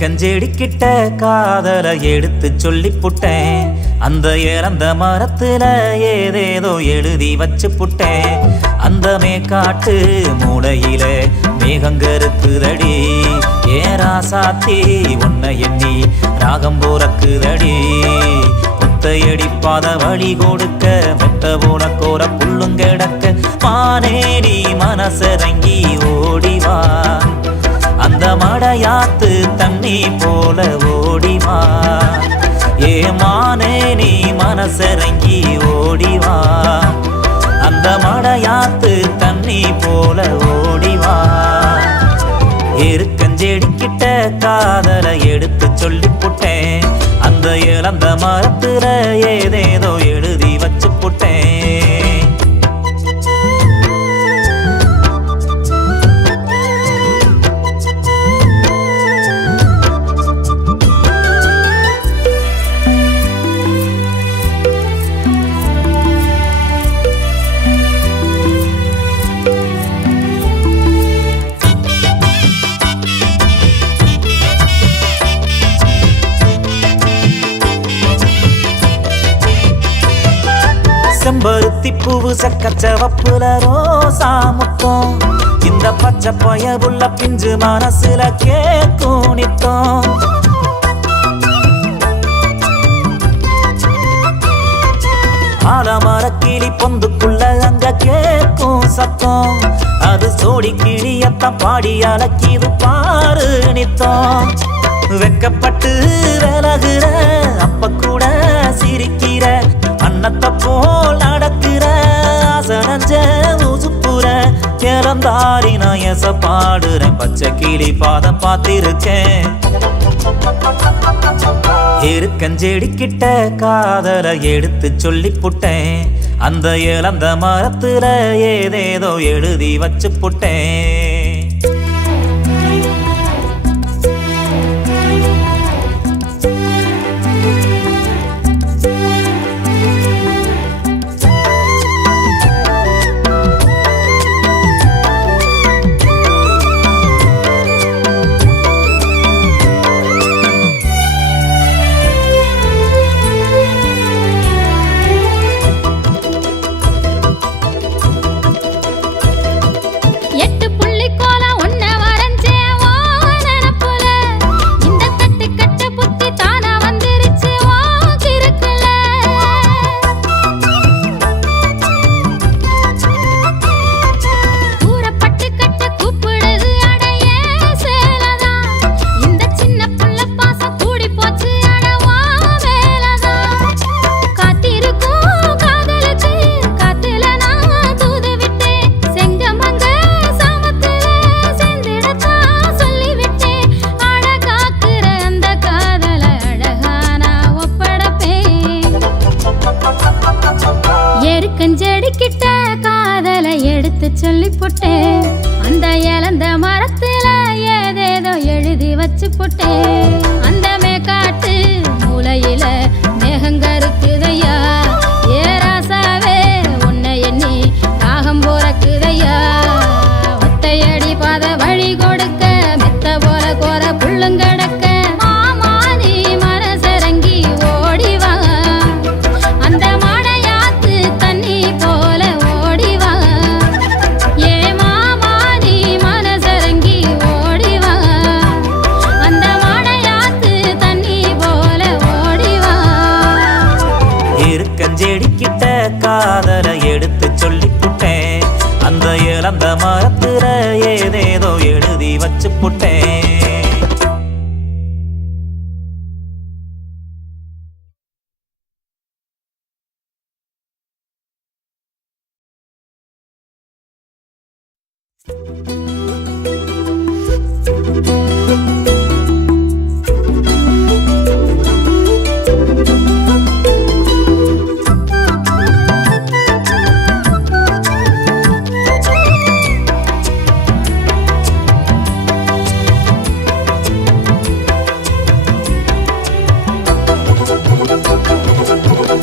கஞ்செடிக்கிட்ட காதல எடுத்து சொல்லி புட்டேன். அந்த இறந்த மரத்துல ஏதேதோ எழுதி வச்சு புட்டேன். அந்த மேக்காட்டு மூளையில மேகங்கருக்குதடி. ஏராசாத்தி உன்னை எண்ணி ராகம் போறக்குதடி. ஒத்தையடிப்பாத வழி கொடுக்க மெத்த போல கோர புல்லுங்கடக்க மானேடி மனசரங்கி ஓடிவா. அந்த மடையாத்து தண்ணி போல ஓடிவா. ஏமானே நீ மனசரங்கி ஓடிவா. அந்த மடையாத்து தண்ணி போல ஓடிவா. எருக்கஞ்செடிக்கிட்ட காதல எடுத்து சொல்லி புட்டேன். அந்த இழந்த மரத்துல ஏதேதோ எழுதி வச்சு புட்டேன். செம்பருத்தி பூவு சக்கச்சவப்புல ரோசா முத்தம். இந்த பச்சை பயவுள்ள பிஞ்சு மனசுல கேக்கும் நித்தம். ஆலமர கிளி பொந்துக்குள்ள அங்க கேக்கும் சத்தம். அது சோடி கிளியத்தான் பாடி அலக்கிது பாரு நித்தம். வெக்கப்பட்டு விலகுற அப்ப கூட சிரிக்கிற. அன்னத்தை போல் நடக்கிற அசனஞ்ச உசுப்புற. இறந்தாரி நான் எச பாடுறேன். பச்சை கிளி பாதம் பார்த்திருக்கேன். எருக்கஞ்செடிக்கிட்ட காதல எடுத்து சொல்லி புட்டேன். அந்த இழந்த மரத்துல ஏதேதோ எழுதி வச்சு புட்டேன். எருக்கஞ்செடிக்கிட்ட காதல எடுத்து சொல்லி புட்டேன். அந்த இழந்த மரத்துல ஏதேதோ எழுதி வச்சு புட்டேன். அந்த மேக்காட்டு மூளையில மேகங்கருக்குதையா. ஏராசாவே உன்னை எண்ணி ராகம் போறக்குதையா. ஒத்தையடி பாத வழி கொடுக்க மெத்த போல கோர புள்ளுங்கடக்க. கஞ்செடிக்கிட்ட காதல எடுத்து சொல்லி புட்டேன். அந்த இழந்த மரத்துல ஏதேதோ எழுதி வச்சு புட்டேன்.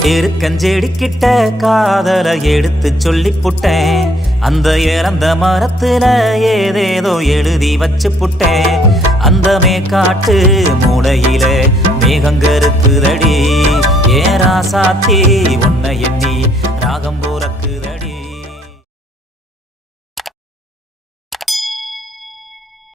இருக்கஞ்செடி கிட்ட காதல எடுத்து சொல்லி புட்டேன் அந்த இறந்த மரத்துல ஏதேதோ எழுதி வச்சு புட்டேன் அந்த மேக்காட்டு மூளையில மேகங்கருக்குதடி ஏ ராசாத்தி உன்னை எண்ணி ராகம் போறக்குதடி